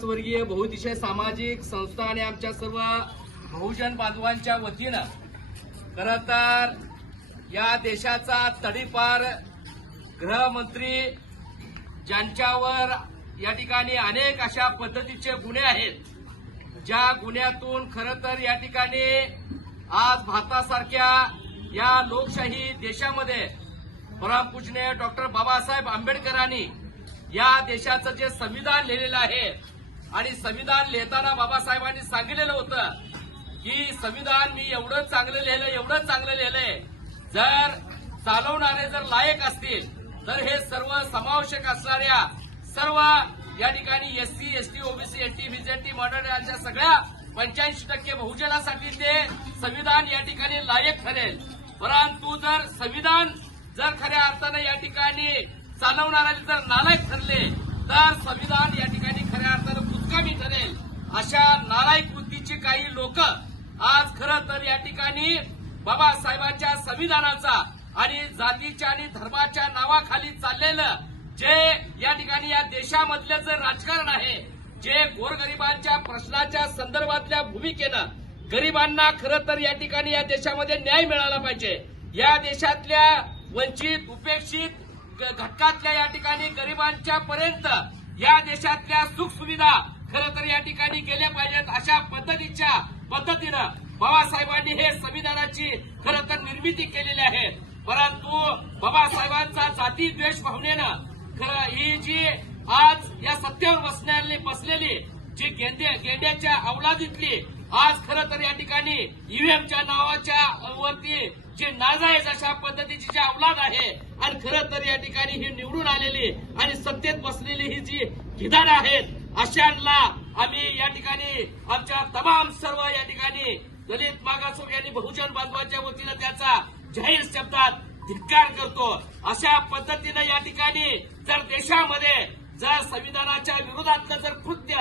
मागासवर्गीय बहुदिशय सामाजिक संस्था आणि आमच्या सर्व बहुजन बांधवांच्या वतीनं खर तर या देशाचा तडीपार गृहमंत्री ज्यांच्यावर या ठिकाणी अनेक अशा पद्धतीचे गुन्हे आहेत ज्या गुन्ह्यातून खरं तर या ठिकाणी आज भारतासारख्या या लोकशाही देशामध्ये परमपूजने डॉक्टर बाबासाहेब आंबेडकरांनी या देशाचं जे संविधान लिहिलेलं आहे आणि संविधान लिहिताना बाबासाहेबांनी सांगितलेलं होतं की संविधान मी एवढं चांगलं लिहिलं एवढं चांगलं लिहिलंय. जर चालवणारे जर लायक असतील तर हे सर्व समावेशक असणाऱ्या सर्व या ठिकाणी SC ST OBC NT BJT modern यांच्या सगळ्या पंच्याऐंशी टक्के बहुजनासाठी ते संविधान या ठिकाणी लायक ठरेल. परंतु जर संविधान जर खऱ्या अर्थानं या ठिकाणी चालवणाऱ्या जर नालायक ठरले तर संविधान या ठिकाणी खऱ्या अर्थानं अशा नालायक वृत्तीचे काही लोक आज खरं तर या ठिकाणी बाबासाहेबांच्या संविधानाचा आणि जातीच्या आणि धर्माच्या नावाखाली चाललेलं जे या ठिकाणी या देशामधलं जे राजकारण आहे जे गोरगरिबांच्या प्रश्नाच्या संदर्भातल्या भूमिकेनं गरिबांना खरं तर या ठिकाणी या देशामध्ये न्याय मिळाला पाहिजे. या देशातल्या वंचित उपेक्षित घटकातल्या या ठिकाणी गरिबांच्या पर्यंत या देशातल्या सुख सुविधा खरं तर या ठिकाणी गेल्या पाहिजेत अशा पद्धतीच्या पद्धतीनं बाबासाहेबांनी हे संविधानाची खरं तर निर्मिती केलेली आहे. परंतु बाबासाहेबांचा जाती द्वेष भावनेनं खरं ही जी आज या सत्तेवर बसण्याली बसलेली जी गेंदे गेंड्याच्या अवलादीतली आज खरं तर या ठिकाणी ईव्हीएमच्या नावाच्या वरती जे नाजायज अशा पद्धतीची जी अवलाद आहे आणि खरं तर या ठिकाणी ही निवडून आलेली आणि सत्तेत बसलेली ही जी गिधाड आहेत अशांना आम्ही या ठिकाणी आमच्या तमाम सर्व या ठिकाणी दलित मागासवर्ग आणि बहुजन बांधवांच्या वतीनं त्याचा जाहीर शब्दात धिक्कार करतो. अशा पद्धतीनं या ठिकाणी जर देशामध्ये जर संविधानाच्या विरोधातलं जर कृत्य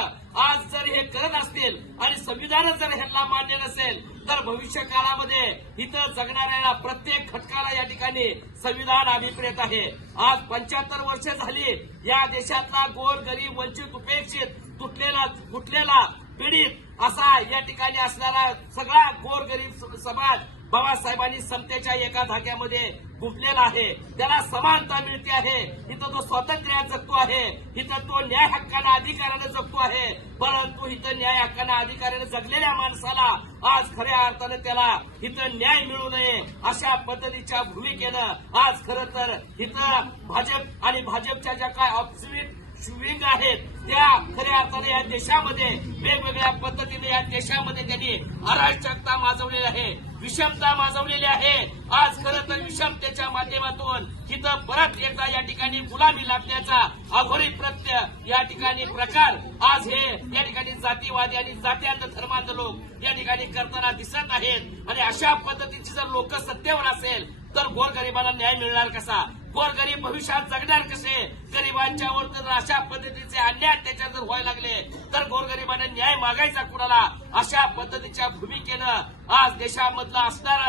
आज जर हे करत असतील आणि संविधान जर ह्यांना मान्य नसेल तर भविष्य काळामध्ये इथं जगणाऱ्या प्रत्येक घटकाला या ठिकाणी संविधान अभिप्रेत आहे. आज पंच्याहत्तर वर्ष झाली या देशातला गोर गरीब वंचित उपेक्षित तुटलेला फुटलेला पीडित असा या ठिकाणी असणारा सगळा गोर गरीब समाज बाबासाहेबांनी समतेच्या एका धाग्यामध्ये गुंफलेला आहे. त्याला समानता मिळते आहे. इथं तो स्वातंत्र्याने जगतो आहे. इथं तो न्याय हक्कानं अधिकाराने जगतो आहे. परंतु इथं न्याय हक्कानं अधिकाराने जगलेल्या माणसाला आज खऱ्या अर्थानं त्याला इथं न्याय मिळू नये अशा पद्धतीच्या भूमिकेनं आज खरं तर इथं भाजप आणि भाजपच्या ज्या काय ऑप्सिट विंग आहेत. त्या खऱ्या अर्थाने या देशामध्ये वेगवेगळ्या पद्धतीने या देशामध्ये त्यांनी अराजकता माजवलेली आहे विषमता माजवलेली आहे. आज खरं तर विषमतेच्या माध्यमातून तिथं परत एकदा या ठिकाणी गुलामी लाभण्याचा अघोरी प्रत्यय या ठिकाणी प्रकार आज हे या ठिकाणी जातीवादी आणि जात्यांध धर्मांध लोक या ठिकाणी करताना दिसत आहेत. आणि अशा पद्धतीची जर लोक सत्तेवर असेल तर गोरगरिबांना न्याय मिळणार कसा? गोरगरीब भविष्यात जगणार कसे? गरिबांच्यावर जर अशा पद्धतीचे अन्याय त्याच्या जर व्हायला लागले तर गोरगरिबांना न्याय मागायचा कुणाला? अशा पद्धतीच्या भूमिकेनं आज देशामधलं असणार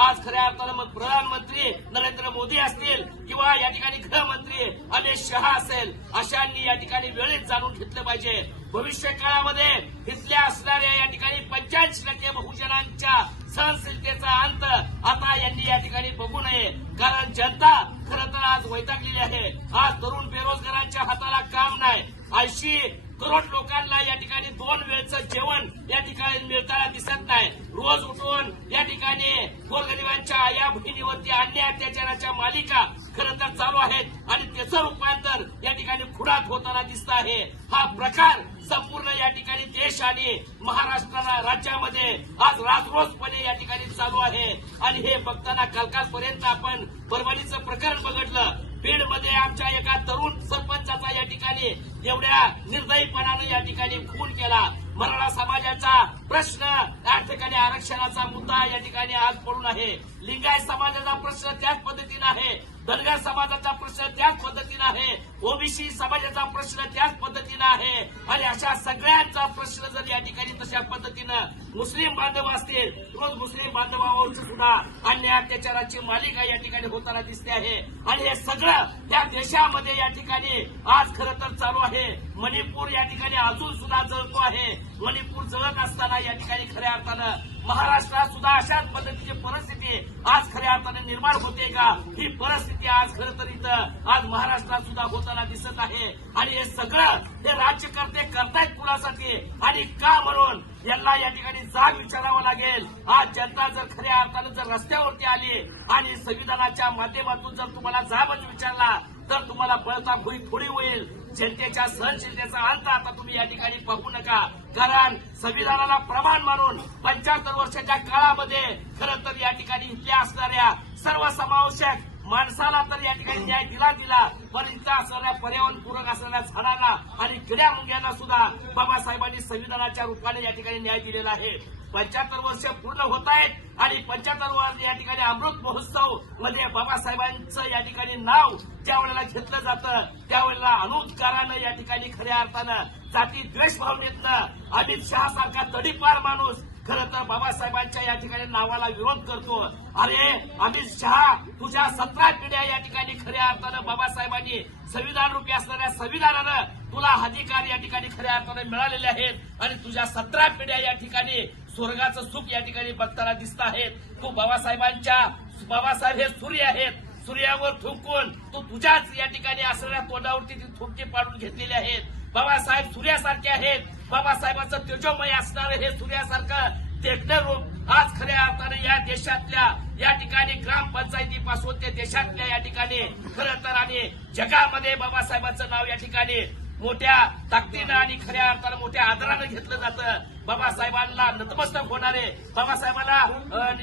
आज खऱ्या अर्थानं मग प्रधानमंत्री नरेंद्र मोदी असतील किंवा या ठिकाणी गृहमंत्री अमित शहा असेल अशांनी या ठिकाणी वेळेत जाणून घेतलं पाहिजे. भविष्य काळामध्ये इथल्या असणाऱ्या या ठिकाणी पंच्याऐंशी टक्के बहुजनांच्या सहनशीलतेचा अंत आता यांनी या ठिकाणी बघू नये. कारण जनता खरं तर आज वैतागलेली आहे. आज तरुण बेरोजगारांच्या हाताला काम नाही. ऐंशी करोड लोकांना या ठिकाणी दोन वेळचं जेवण या ठिकाणी मिळताना दिसत नाही. रोज उठून या ठिकाणी गोरगरिबांच्या आया बहिणीवरती अन्य अत्याचाराच्या मालिका खरं तर चालू आहेत. आणि त्याचं रूपांतर या ठिकाणी खुडात होताना दिसत आहे. हा प्रकार संपूर्ण या ठिकाणी देश आणि महाराष्ट्र राज्यामध्ये आज राजरोजपणे या ठिकाणी चालू आहे. आणि हे बघताना कालकालपर्यंत आपण परभणीचं प्रकरण बघितलं. बीडमध्ये आमच्या एका तरुण सरपंचाचा या ठिकाणी एवढ्या निर्दयीपणानं या ठिकाणी खून केला. मराठा समाजाचा प्रश्न या ठिकाणी आरक्षणाचा मुद्दा या ठिकाणी आज पडून आहे. लिंगायत समाजाचा प्रश्न त्याच पद्धतीनं आहे. धनगर समाजाचा प्रश्न त्याच पद्धतीनं आहे. ओबीसी समाजाचा प्रश्न त्याच पद्धतीनं आहे. आणि अशा सगळ्यांचा प्रश्न जर या ठिकाणी तशा पद्धतीनं मुस्लिम बांधव असतील रोज मुस्लिम बांधवांवर सुद्धा अन्याय अत्याचाराची मालिका या ठिकाणी होताना दिसते आहे. आणि हे सगळं त्या देशामध्ये या ठिकाणी आज खरं तर चालू आहे. मणिपूर या ठिकाणी अजून सुद्धा जळतो आहे. मणिपूर जळत असताना या ठिकाणी खऱ्या अर्थानं महाराष्ट्रात सुद्धा अशाच पद्धतीची परिस्थिती आज खऱ्या अर्थाने निर्माण होते का? ही परिस्थिती आज खरं तर इथं आज महाराष्ट्रात सुद्धा होताना दिसत आहे. आणि हे सगळं हे राज्यकर्ते करतायत कुणासाठी? आणि का म्हणून? यांना या ठिकाणी जाग विचारावं लागेल. आज जनता जर खऱ्या अर्थानं जर रस्त्यावरती आली आणि संविधानाच्या माध्यमातून जर तुम्हाला जाबच विचारला तर तुम्हाला बळताप भुई थोडी होईल जनतेच्या सहनशीलतेचा अंत आता तुम्ही या ठिकाणी पाहू नका. कारण संविधानाला प्रमाण मानून पंच्याहत्तर वर्षाच्या काळामध्ये खरं तर या ठिकाणी इथल्या असणाऱ्या सर्व समावेशक माणसाला तर या ठिकाणी न्याय दिला दिला पण इथं असणाऱ्या पर्यावरणपूरक असणाऱ्या झाडांना आणि किड्या मुंग्यांना सुद्धा बाबासाहेबांनी संविधानाच्या रूपाने या ठिकाणी न्याय दिलेला आहे. पंच्याहत्तर वर्ष पूर्ण होत आहेत आणि पंच्याहत्तर वर्ष या ठिकाणी अमृत महोत्सवमध्ये बाबासाहेबांचं या ठिकाणी नाव ज्या वेळेला घेतलं जातं त्यावेळेला अनुद्गारानं या ठिकाणी खऱ्या अर्थानं जाती द्वेष भावनेतनं अमित शहा सारखा तडीपार माणूस खरं तर बाबासाहेबांच्या या ठिकाणी नावाला विरोध करतो. अरे अमित शहा तुझ्या सतरा पिढ्या या ठिकाणी खऱ्या अर्थानं बाबासाहेबांनी संविधान रूपी असणाऱ्या संविधानानं तुला अधिकार या ठिकाणी खऱ्या अर्थानं मिळालेले आहेत आणि तुझ्या सतरा पिढ्या या ठिकाणी स्वर्गाचं सुख या ठिकाणी बघताना दिसत आहेत. तू बाबासाहेबांच्या बाबासाहेब हे सूर्य आहेत. सूर्यावर थुंकून तू तुझ्याच या ठिकाणी असलेल्या तोंडावरती ती थुंकी पाडून घेतलेली आहेत. बाबासाहेब सूर्यासारखे आहेत. बाबासाहेबांचं तेजोमय असणारं हे सूर्यासारखं देखणं रूप आज खऱ्या अर्थाने या देशातल्या या ठिकाणी ग्रामपंचायतीपासून ते देशातल्या या ठिकाणी खरं तर आणि जगामध्ये बाबासाहेबांचं नाव या ठिकाणी मोठ्या ताकदीनं आणि खऱ्या अर्थानं मोठ्या आदरानं घेतलं जातं. बाबासाहेबांना नतमस्तक होणारे बाबासाहेबांना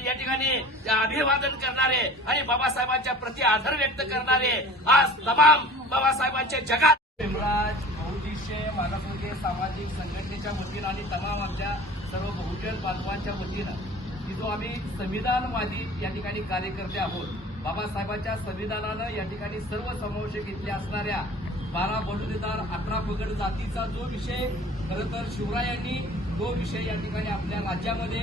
या ठिकाणी अभिवादन करणारे आणि बाबासाहेबांच्या प्रति आदर व्यक्त करणारे आज तमाम बाबासाहेबांच्या जगात. भीमराज बहुउद्देशीय मागासवर्गीय सामाजिक संघटनेच्या वतीनं आणि तमाम आमच्या सर्व बहुजन बांधवांच्या वतीनं की जो आम्ही संविधानवादी या ठिकाणी कार्यकर्ते आहोत बाबासाहेबांच्या संविधानानं या ठिकाणी सर्व समावेशक इथल्या असणाऱ्या बारा बलुतेदार अकरा पगड जातीचा जो विषय खरं तर शिवरायांनी तो विषय या ठिकाणी आपल्या राज्यामध्ये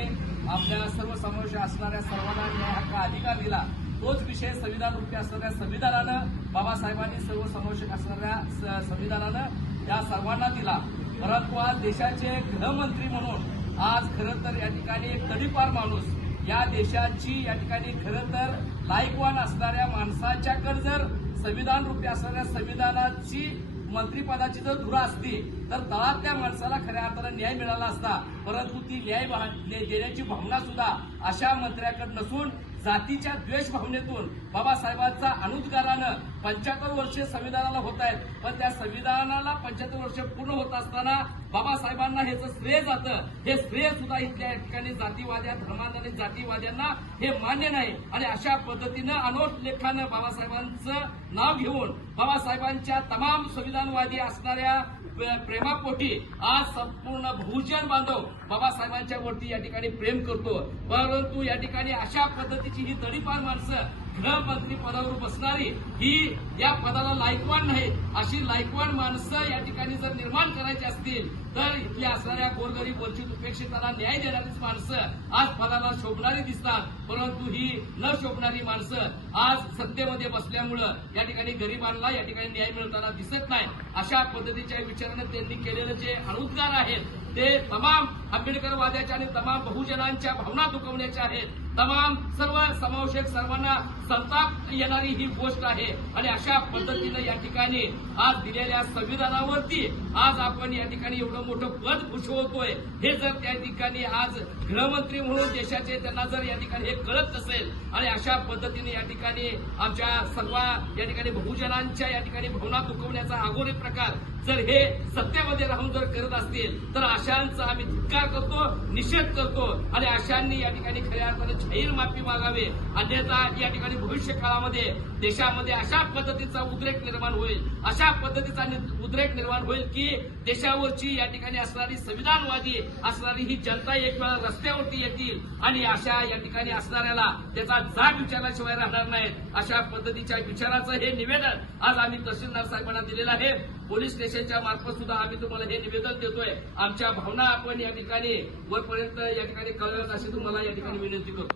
आपल्या सर्व समावेश असणाऱ्या सर्वांना न्याय हक्क अधिकार दिला. तोच विषय संविधान रूपी असणाऱ्या संविधानानं बाबासाहेबांनी सर्व समावेशक असणाऱ्या स- संविधानानं या सर्वांना दिला. परंतु आज देशाचे गृहमंत्री म्हणून आज खरं तर या ठिकाणी एक तडीपार माणूस या देशाची या ठिकाणी खरं तर लायकवान असणाऱ्या माणसाच्याकडे जर संविधान रूपी असणाऱ्या संविधानाची मंत्रीपदाची जर धुरा असती तर तळातल्या माणसाला खऱ्या अर्थानं न्याय मिळाला असता. परंतु ती न्याय भा- न्याय देण्याची भावना सुद्धा अशा मंत्र्याकडे नसून जातीच्या द्वेष भावनेतून बाबासाहेबांचा अनुद्गारानं पंच्याहत्तर वर्षे संविधानाला होत आहेत. पण त्या संविधानाला पंच्याहत्तर वर्ष पूर्ण होत असताना बाबासाहेबांना ह्याचं श्रेय जातं. हे श्रेय सुद्धा इथल्या ठिकाणी जातीवाद्या धर्मांध जातीवाद्यांना हे मान्य नाही. आणि अशा पद्धतीनं अनोट लेखानं बाबासाहेबांचं नाव घेऊन बाबासाहेबांच्या तमाम संविधानवादी असणाऱ्या प्रेमापोटी आज संपूर्ण बहुजन बांधव बाबासाहेबांच्या वरती या ठिकाणी प्रेम करतो. परंतु या ठिकाणी अशा पद्धतीची ही दडीपार माणसं गृहमंत्री पदावर बसणारी ही या पदाला लायकवान नाही अशी लायकवान माणसं या ठिकाणी जर निर्माण करायची असतील तर इथल्या असणाऱ्या गोरगरीब वंचित उपेक्षिताला न्याय देणारीच माणसं आज पदाला शोभणारी दिसतात. परंतु ही न शोभणारी माणसं आज सत्तेमध्ये बसल्यामुळं या ठिकाणी गरिबांना या ठिकाणी न्याय मिळताना दिसत नाही. अशा पद्धतीच्या विचारानं त्यांनी केलेलं जे अणुद्गार आहेत ते तमाम आंबेडकरवाद्याच्या आणि तमाम बहुजनांच्या भावना दुखवण्याच्या आहेत. तमाम सर्व समावेशक सर्वांना संताप येणारी ही गोष्ट आहे. आणि अशा पद्धतीनं या ठिकाणी आज दिलेल्या संविधानावरती आज आपण या ठिकाणी एवढं मोठं पद भूषवतोय. हे जर त्या ठिकाणी आज गृहमंत्री म्हणून देशाचे त्यांना जर या ठिकाणी हे कळत नसेल आणि अशा पद्धतीने या ठिकाणी आमच्या सर्व या ठिकाणी बहुजनांच्या या ठिकाणी भावना दुखवण्याचा आगोरी प्रकार जर हे सत्तेमध्ये राहून जर करत असतील तर अशांचा आम्ही धिक्कार करतो निषेध करतो. आणि अशांनी या ठिकाणी खऱ्या अर्थाने जाहीर माफी मागावी. अन्यथा या ठिकाणी भविष्य काळामध्ये देशामध्ये अशा पद्धतीचा उद्रेक निर्माण होईल अशा पद्धतीचा उद्रेक निर्माण होईल की देशावरची या ठिकाणी असणारी संविधानवादी असणारी ही जनता एक वेळा रस्त्यावरती येतील आणि अशा या ठिकाणी असणाऱ्याला त्याचा जाग विचारल्याशिवाय राहणार नाहीत. अशा पद्धतीच्या विचाराचं हे निवेदन आज आम्ही तहसीलदार साहेबांना दिलेलं आहे. पोलीस स्टेशनच्या मार्फत सुद्धा आम्ही तुम्हाला हे निवेदन देतोय. आमच्या भावना आपण या ठिकाणी वरपर्यंत या ठिकाणी कळव्यात अशी तुम्हाला या ठिकाणी विनंती करतो.